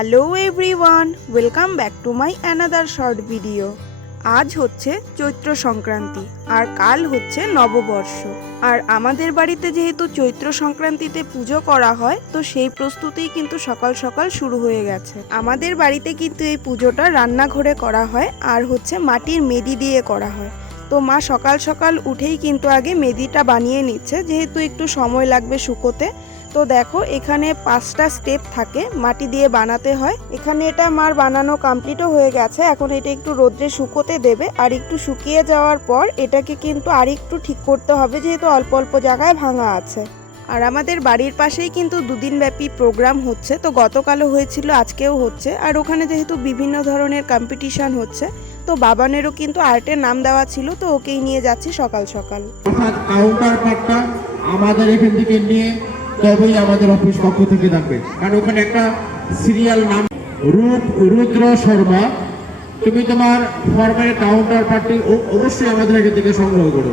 Hello everyone, welcome back to my another short video. আজ হচ্ছে চৈত্র সংক্রান্তি আর কাল হচ্ছে নববর্ষ। আর আমাদের বাড়িতে যেহেতু চৈত্র সংক্রান্তিতে পুজো করা হয়, তো সেই প্রস্তুতি কিন্তু সকাল সকাল শুরু হয়ে গেছে। আমাদের বাড়িতে কিন্তু এই পুজোটা রান্নাঘরে করা হয় আর হচ্ছে মাটির মেদি দিয়ে করা হয়। তো মা সকাল সকাল উঠেই কিন্তু আগে মেদিটা বানিয়ে নিচ্ছে, যেহেতু একটু সময় লাগবে শুকোতে। তো দেখো এখানে 5টা স্টেপ থাকে মাটি দিয়ে বানাতে হয়। এখানে এটা মার বানানো কমপ্লিটও হয়ে গেছে। এখন এটা একটু রোদ্রে শুকোতে দেবে, আর একটু শুকিয়ে যাওয়ার পর এটাকে কিন্তু আর একটু ঠিক করতে হবে, যেহেতু অল্প অল্প জায়গায় ভাঙা আছে। আর আমাদের বাড়ির পাশেই কিন্তু দুদিন ব্যাপী প্রোগ্রাম হচ্ছে, তো গতকালও হয়েছিল, আজকেও হচ্ছে। আর ওখানে যেহেতু বিভিন্ন ধরনের কম্পিটিশন হচ্ছে, তো বাবানেরও কিন্তু আর্টের নাম দেওয়া ছিল, তো ওকেই নিয়ে যাচ্ছি সকাল সকাল। কাউন্টার পার্টটা আমাদের এখান থেকে নিয়ে তবেই আমাদের অফিস পক্ষ থেকে থাকবে, কারণ ওখানে একটা সিরিয়াল নাম রুদ্র শর্মা। তুমি তোমার ফর্মের কাউন্টার পার্টটি অবশ্যই আমাদের এখান থেকে সংগ্রহ করো।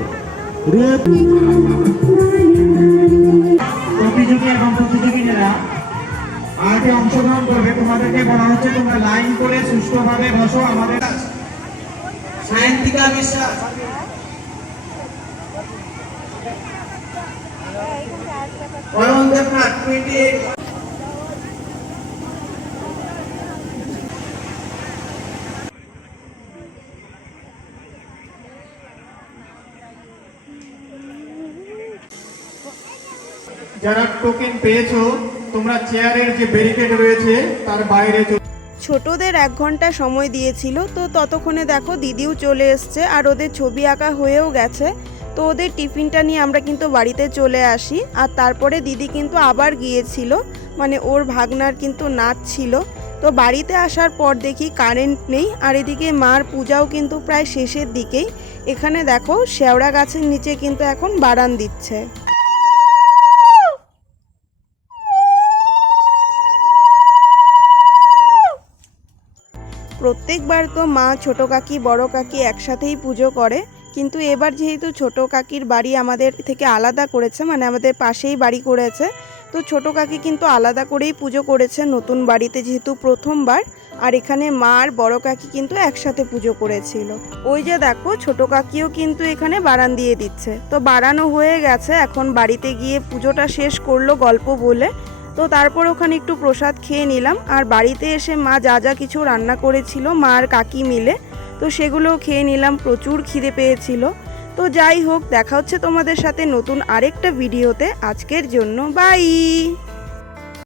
প্রতিযোগী এবং প্রতিযোগিনীরা আর্টে অংশগ্রহণ করবে। তোমাদেরকে বলা হচ্ছে তোমরা লাইন করে সুষ্ঠুভাবে বসো। আমাদের সায়ন্তিকা বিশ্বাস, যারা টোকেন পেয়েছো তোমরা চেয়ারের যে ব্যারিকেড রয়েছে তার বাইরে। ছোটদের 1 ঘন্টা সময় দিয়েছিল, তো ততক্ষণে দেখো দিদিও চলে এসছে আর ওদের ছবি আঁকা হয়েও গেছে। তো ওদের টিফিনটা নিয়ে আমরা কিন্তু বাড়িতে চলে আসি। আর তারপরে দিদি কিন্তু আবার গিয়েছিল, মানে ওর ভাগনার কিন্তু নাচ ছিল। তো বাড়িতে আসার পর দেখি কারেন্ট নেই, আর এদিকে মার পূজাও কিন্তু প্রায় শেষের দিকেই। এখানে দেখো শেওড়া গাছের নিচে কিন্তু এখন বারান দিচ্ছে। প্রত্যেকবার তো মা ছোট কাকি বড় কাকি একসাথেই পুজো করে, কিন্তু এবার যেহেতু ছোট কাকির বাড়ি আমাদের থেকে আলাদা করেছে, মানে আমাদের পাশেই বাড়ি করেছে, তো ছোট কাকি কিন্তু আলাদা করেই পুজো করেছে নতুন বাড়িতে, যেহেতু প্রথমবার। আর এখানে মা আর বড় কাকি কিন্তু একসাথে পুজো করেছিল। ওই যে দেখো ছোট কাকিও কিন্তু এখানে বারান দিয়ে দিচ্ছে। তো বারানো হয়ে গেছে, এখন বাড়িতে গিয়ে পুজোটা শেষ করলো গল্প বলে। তো তারপর ওখানে একটু প্রসাদ খেয়ে নিলাম। আর বাড়িতে এসে মা যা যা কিছু রান্না করেছিল মা আর কাকি মিলে, তো সেগুলোও খেয়ে নিলাম। প্রচুর খিদে পেয়েছিল। তো যাই হোক, দেখা হচ্ছে তোমাদের সাথে নতুন আরেকটা ভিডিওতে। আজকের জন্য বাই।